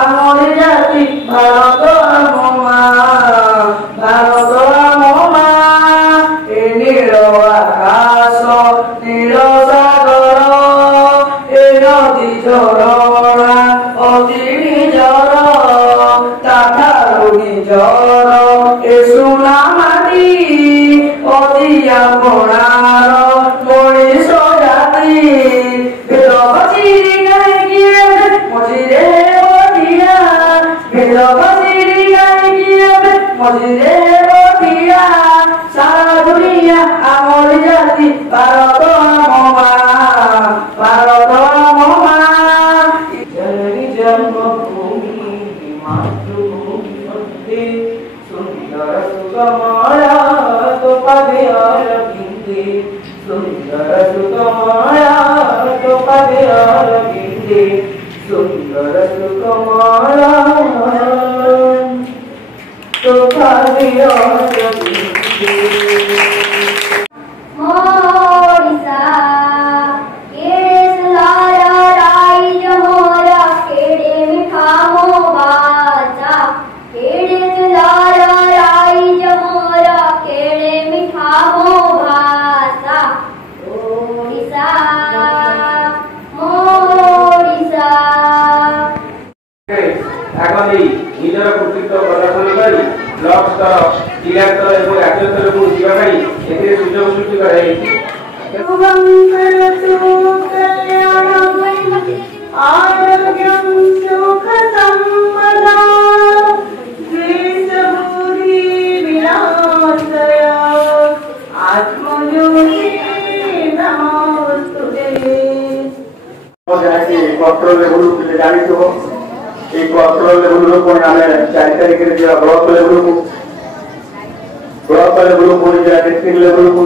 আমার জাতি ভারত আমা ভারত আমা এ নীল আকাশ নীল সাগর এ নদী ঝরଣା অতি নিজর তাঠারু নিজর এ সোনা মাটি অতি আপনার মଣିষ জাতি ভেদ বচিরি গাই গিয়ে মজিরে বটিয়া ভেদ বচিরি গাই গিয়ে মজিরে বটিয়া সারা দুনিয়া আমার জাতি ভারত আমা ভারত আমা জননী জন্মভূমি মাতৃভূমি মধ্যে সুন্দর সুগময়া তো পাবে অরবিন্দে সুন্দর সুগময়া তো পাবে অরবিন্দে সুন্দর সুগময়া তো পাবে অরবিন্দে। নিজের কর্তৃত্ব প্রদর্শন করে ব্লক স্তর জিলা স্তর এবং রাজ্য স্তরକୁ ଯିବା ପାଇଁ ଏଥିରେ ସୁଯୋଗ ସୃଷ୍ଟି କରାଯାଇଛି। कॉन्ट्रोल लेवल जानिथिबो ए कॉन्ट्रोल लेवल को आमे 4 तारिख रे जे ब्लॉक लेवल को जे डिस्ट्रिक्ट लेवल को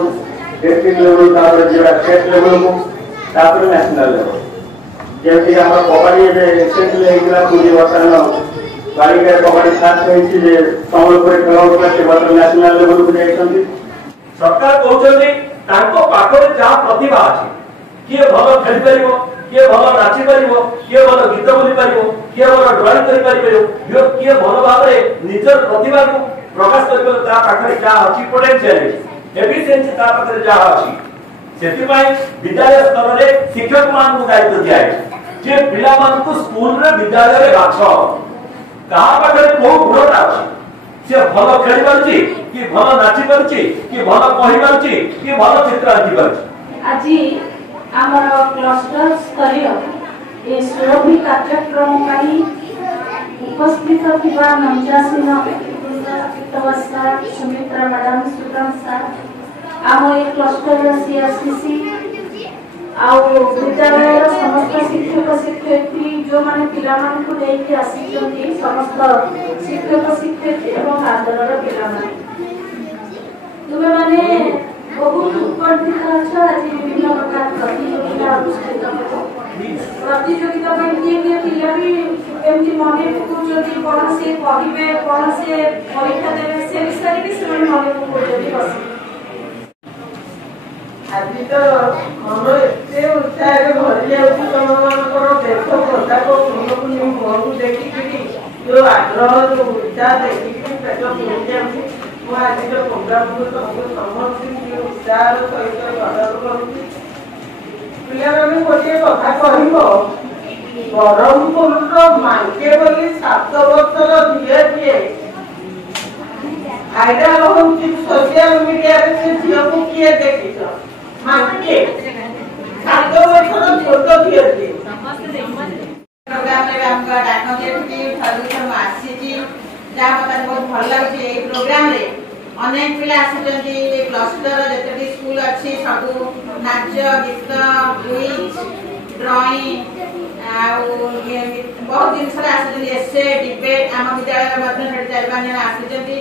डिस्ट्रिक्ट लेवल तापर जे स्टेट लेवल को तापर नेशनल लेवल जेति हमर कबड्डी जे रिसेंटली हेगला पूरी वर्तन बालिका कबड्डी साथ होइछि जे संबलपुर खेल होता से वर्तन नेशनल लेवल को जाइछन्ति। सरकार कहउछन्ति तांको पाखरे जा प्रतिभा अछि किए भलो खेल परिबो किए भलो नाची परिबो किए भलो गीत बोली परिबो किए भलो ड्राइंग करि परिबो यो किए भलो भाबरे निजर प्रतिभा को प्रकाश करिबो ता पाखरे जा अछि पोटेंशियल एफिशिएंसी ता पाखरे जा अछि सेति पई विद्यालय स्तर रे शिक्षक मान को दायित्व दिया है जे पिला मान को स्कूल रे विद्यालय रे बाछ कहा पाखरे को गुणता अछि से भलो खेली परछि कि भलो नाची परछि कि भलो कहि परछि कि भलो चित्र आंकी परछि। আজি आमर क्लस्टर स्तरीय ए सुरभि कार्यक्रम पाई उपस्थित थिबा मंचासीन तवस्सा सुमित्रा मैडम सुब्रम सर आम ए क्लस्टर सीआरसीसी आउ विद्यालय समस्त शिक्षक शिक्षयित्री जो माने पिला मान को लेके आसीचंती समस्त शिक्षक शिक्षयित्री एवं आदरर पिला मान तुमे माने बहुत उत्कंठित अच्छा आज विभिन्न प्रकार प्रतियोगिता अनुष्ठित प्रतियोगिता में किए पिला भी एमती मने पकुचती कोन से कहिबे कोन से परीक्षा देबे से विषय भी से मने पकुचती बस आज तो मन एते उत्साह भरि जाउछि तमମାନଙ୍କର देख प्रताप सुनकुनी मोहु देखि कि जो आग्रह जो उत्साह देखि पेट भरि जाउछि मु आज जो प्रोग्राम को समस्त उत्साह सहित गौरव करुछि। पिलाମାନେ ଗୋଟିଏ କଥା କହିବ ବ୍ରହ୍ମପୁରର ମାଙ୍କେ ବୋଲି 7 ବର୍ଷର ଝିଅଟିଏ ଭାଇରାଲ ହେଉଛି ସୋସିଆଲ ମିଡିଆରେ ସେ ଝିଅକୁ କିଏ ଦେଖିଛ मांके 7 वर्षर छोट झिଅଟିଏ प्रोग्राम रे हमका डाको जेठी फरुसम आसीची जा मते बहुत भल लागछि ए प्रोग्राम रे अनेक पिला आसीचंती ए क्लस्टर जेतटी स्कूल अछि सब नाच गीत क्विज ड्राइंग आउ बहुत दिन से आसीचंती एसे डिबेट हम विद्यालय मध्य 4-5 जन आसीचंती